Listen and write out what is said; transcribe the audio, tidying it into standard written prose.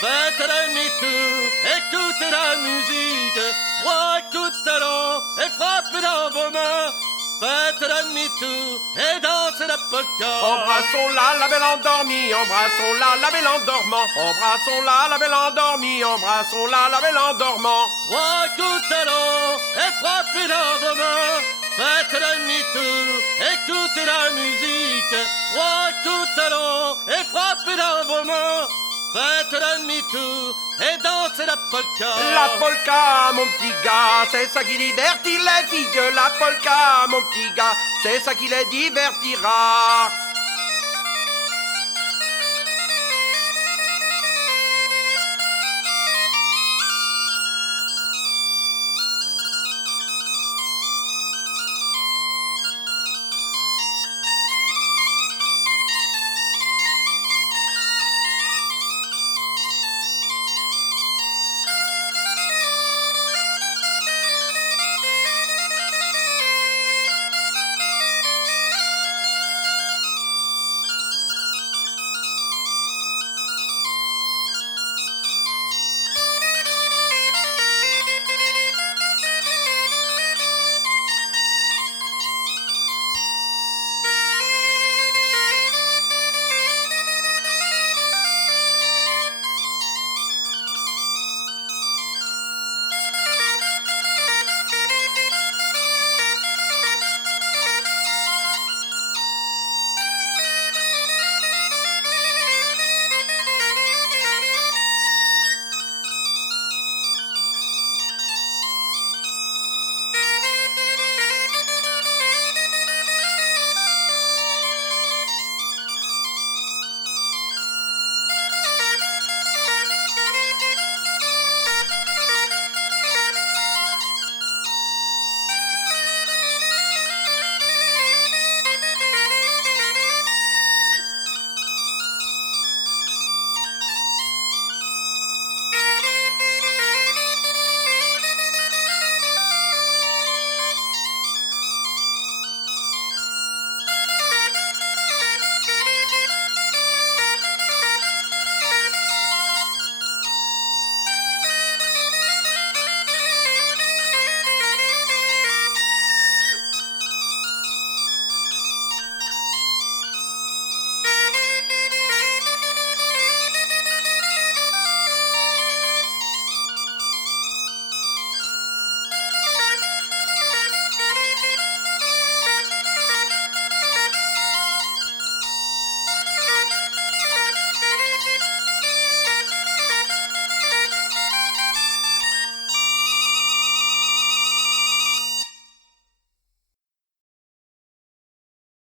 Faites demi-tour, écoutez la musique, trois coups de talon et frappez dans vos mains. Faites demi-tour et dansez la polka. Embrassons-la, la belle endormie, embrassons-la, la belle endormant. Embrassons-la, la belle endormie, embrassons-la, la belle endormant. Trois coups de talon et frappez dans vos mains. Faites demi-tour, écoutez la musique, trois coups de talon et frappez dans vos mains. Faites demi-tour et dansez la polka. La polka, mon petit gars, c'est ça qui divertit les filles. La polka, mon petit gars, c'est ça qui les divertira.